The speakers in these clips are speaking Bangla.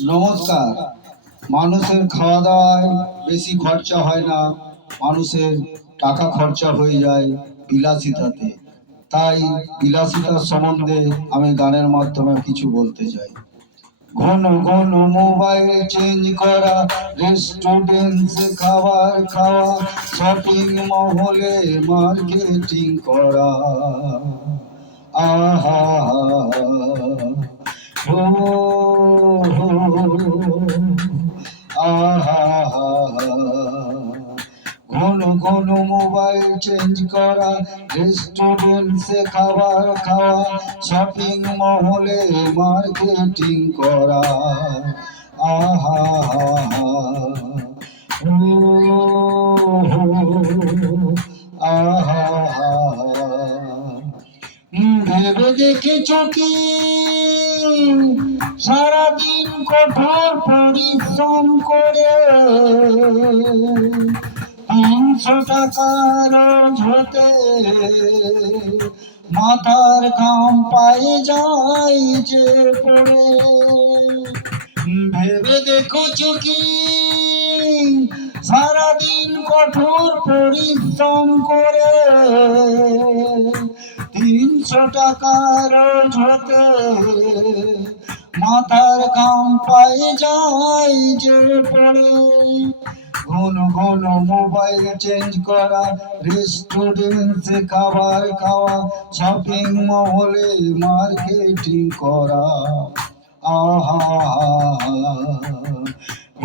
নমস্কার। মানুষের খাওয়া দাওয়ায় বেশি খরচা হয় না, মানুষের টাকা খরচা হয়ে যায় বিলাসিতাতে। তাই বিলাসিতার সম্বন্ধে আমি গানের মাধ্যমে কিছু বলতে চাই। ঘন ঘন মোবাইল চেঞ্জ করা, রেস্টুরেন্টে খাবার খাওয়া, শপিং মহলে মার্কেটিং করা, আহা ও আহা, ঘন ঘন মোবাইল চেঞ্জ করা, রেস্টুরেন্টে খাবার খাওয়া, শপিং মহলে মার্কেটিং করা, আহা ও আহা, ভেবে দেখেছো কি সারাদিন কঠোর পরিশ্রম করে 300 টাকার রোজ হতে মাথার ঘাম পায়ে যায় যে পড়ে। ভেবে দেখেছো কি সারাদিন কঠোর পরিশ্রম করে 300 টাকার রোজ হতে মাথার ঘাম পায়ে যায় যে পড়ে। ঘন ঘন মোবাইল চেঞ্জ করা, রেস্টুরেন্টে খাবার খাওয়া, শপিং মহলে মার্কেটিং করা, আহা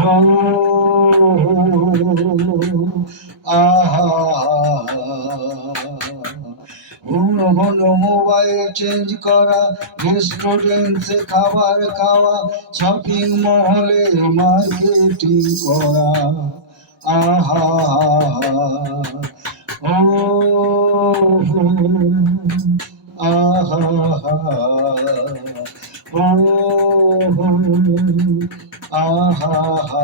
ও আহা, ঘন ঘন মোবাইল চেঞ্জ করা, রেস্টুরেন্টে খাবার খাওয়া, শপিং মহলে মার্কেটিং করা, আহা ও আহা ও আহা।